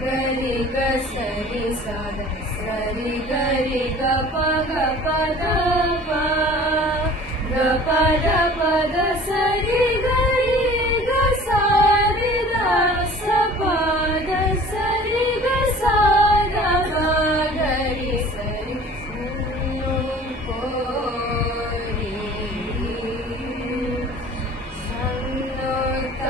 ಗರಿ ಗ ಸರಿ ಸದ ಸರಿ ಗರಿ ಗ ಪದ ಪದ ಪ ಗ ಪದ ಪದ ಸರಿ ಗರಿ ಗ ಸಾರಿ ದ ಸ ಪದ ಸರಿ ಗ ಸಾದ ಗ ಗರಿ ಸರಿ ಕೋರಿ ಸನ್ನುತ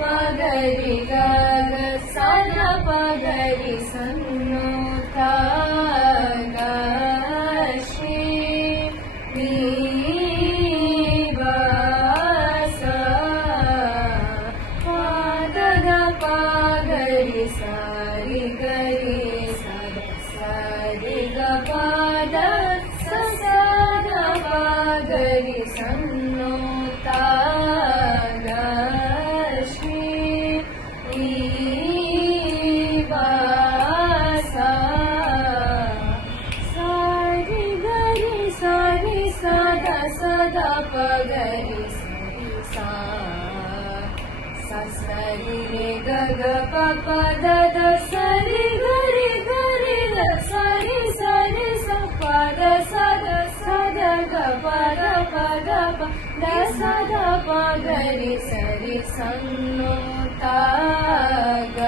ಪಗರಿ ಗ ಸದ ಪಗರಿ ಸನ್ನುತ ಗ ಶ್ರೀ ನಿವಾಸ ಪಾದದ ಪಗರಿ ಸರಿ ಗರಿ ಸದ ಸರಿ ಗ ಪಾದ ಸದ ಪಗರಿ ಸನ್ನುತ ಸದ ಸದ ಪಗರಿ ಸರಿ ಸಾ ಸರಿ ರೆ ಗ ಗ ಪ ಪದ ದ ಸರಿ ಗರಿ ಗರಿ ದ ಸರಿ ಸರಿ ಸ ಪದ ಸದ ಸದ ಗ ಪದ ಪದ ಪ ದ ಸದ ಪಗರಿ ಸರಿ ಸನ್ನುತ ಗ